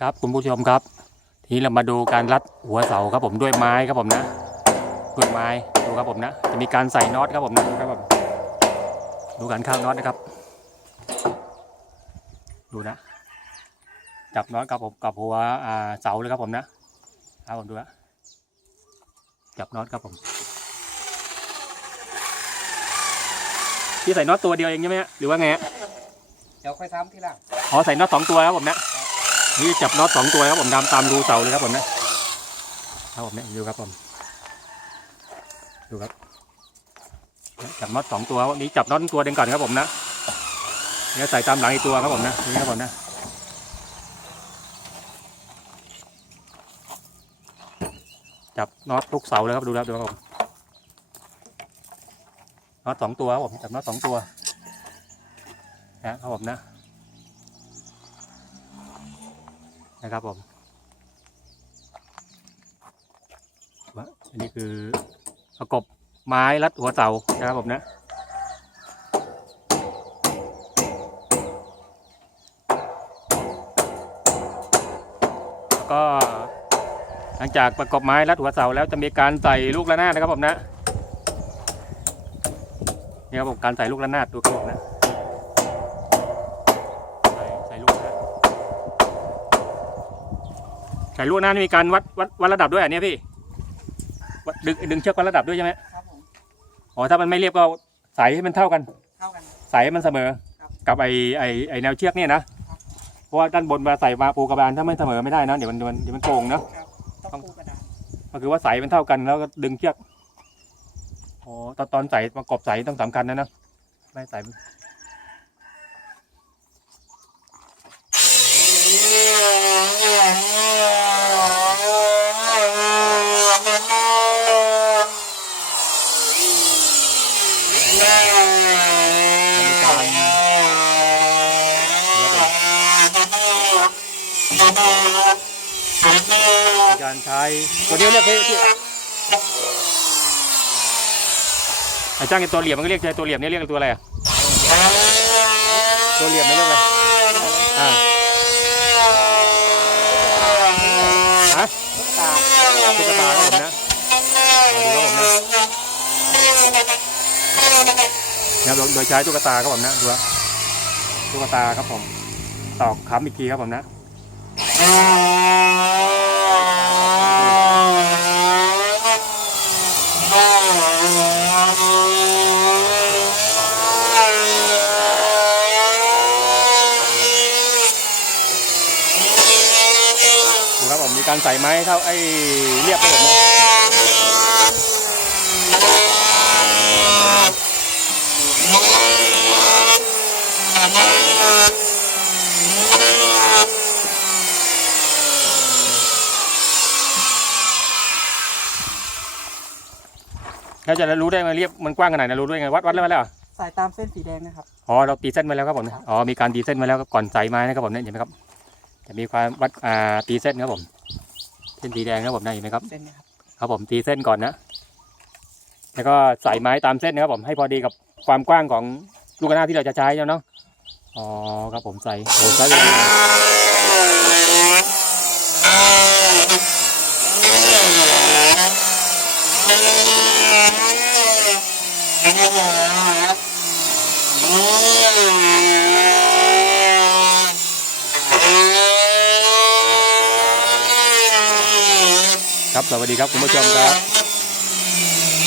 ครับคุณผู้ชมครับ ทีนี้เรามาดูการรัดหัวเสาครับผมด้วยไม้ครับผมนะด้วยไม้ดูครับผมนะ จะมีการใส่น็อตครับผมนะดูครับผมดูการเข้าน็อตนะครับ ดูนะ จับน็อตกับผมกับหัวอ่าเสาเลยครับผมนะครับผมดูนะจับน็อตครับผม ที่ใส่น็อตตัวเดียวเองใช่ไหมฮะหรือว่าไงฮะเดี๋ยวค่อยทำทีหลังอ๋อใส่น็อตสองตัวครับผมนะ นี่จับน็อตสองตัวครับผมตามตามรูเสาเลยครับผมนะครับผมเนี่ยดูครับผมดูครับจับน็อตสองตัววันนี้จับน็อตตัวเดียวก่อนครับผมนะเนี่ยใส่ตามหลังอีกตัวครับผมนะนี่ครับผมนะจับน็อตทุกเสาเลยครับดูแล้วดูครับผมน็อตสองตัวครับผมจับน็อตสองตัวนะครับผมนะ นะครับผมอันนี้คือประกบไม้รัดหัวเสานะครับผมนะแล้วก็หลังจากประกบไม้รัดหัวเสาแล้วจะมีการใส่ลูกระนาดนะครับผมนะนี่ครับผมการใส่ลูกระนาดดูครับผมนะ ไก่ลวกหน้านี่มีการวัดวัดวัดระดับด้วยอันนี้พี่วัดดึงดึงเชือกวัดระดับด้วยใช่ไหมครับผมอ๋อถ้ามันไม่เรียบก็ใส่ให้มันเท่ากัน เท่ากันใส่ให้มันเสมอ ครับกับไอไอไอแนวเชือกเนี่ยนะเพราะว่าด้านบนเวลาใส่มาปูกระบาลถ้าไม่เสมอไม่ได้นะเดี๋ยวมันมันเดี๋ยวมันโกงเนาะต้องปูกระดาษก็คือว่าใส่มันเท่ากันแล้วก็ดึงเชือกอ๋อตอนตอนใส่ประกบใส่ต้องสำคัญนะนะไม่ใส่มี การใช้ตัวนี้เรียกพี่พี่ไอ้จ้างไอ้ตัวเหลี่ยมมันก็เรียกใช้ตัวเหลี่ยมนี่เรียกตัวอะไรอะตัวเหลี่ยมไม่เรียกอะไรอ่าฮะตาตุ๊กตาครับผมนะดูครับผมนะนะครับโดยใช้ตุ๊กตาครับผมนะดูตุ๊กตาครับผมตอกค้ำอีกทีครับผมนะ ดูครับผมมีการใส่ไม้เท่าไอ้เรียบครับผมนะ แล้วจะรู้ได้ไงเรียบมันกว้างขนาดไหนรู้ได้ไงวัดวัดแล้วไหมล่ะสายตามเส้นสีแดงนะครับ อ๋อเราตีเส้นมาแล้วครับผมอ๋อมีการตีเส้นมาแล้วครับก่อนใส่ไม้นะครับผมเนี่ยเห็นไหมครับจะมีความวัดอ่าตีเส้นครับผม เส้นสีแดงครับผมนะเห็นไหมครับเส้นนะครับครับผมตีเส้นก่อนนะ แล้วก็ใส่ไม้ตามเส้นนะครับผมให้พอดีกับความกว้างของลูกระนาดที่เราจะใช้เนาะอ๋อครับผมใส่โอ้ใส่ ครับ สวัสดีครับ คุณผู้ชมครับ